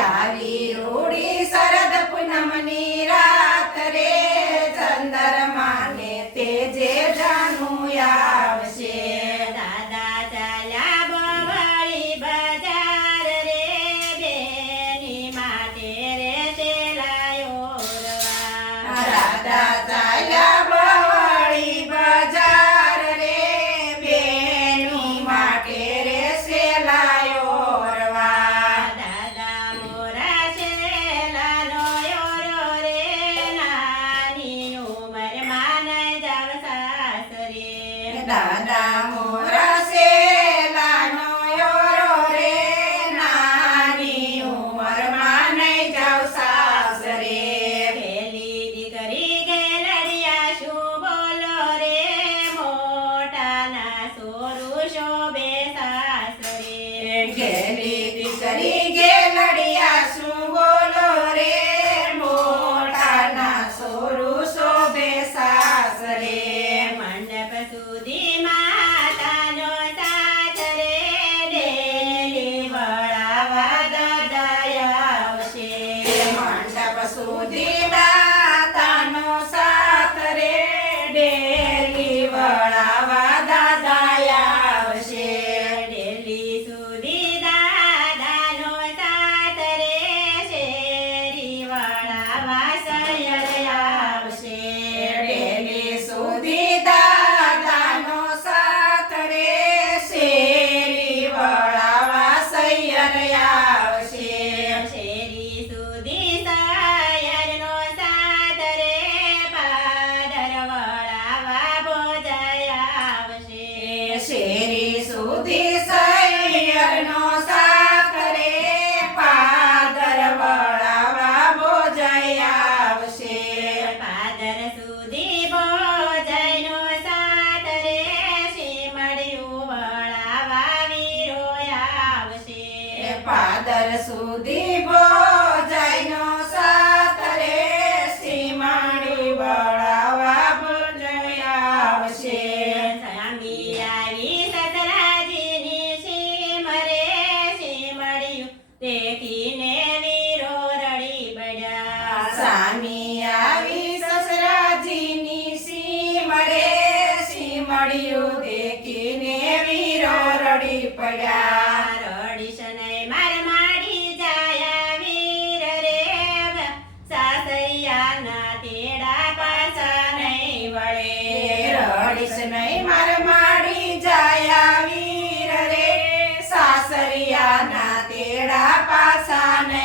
ચાલી રૂડી શરદ પૂનમની રાત રે ચંદ્રમાને તેજે 打完 પાદર સુધી ભોજાઈનો સાથ રે. સીમાણી બળાવા ભોજય આવશે. સ્વામી આવી સતરાજીની સીમ રે સીમડ્યું દેખીને વીરો રડી પડ્યા. સ્વામી આવી સસરાજીની સીમ રે સીમડ્યું દેખીને વીરો રડી પડ્યા. sana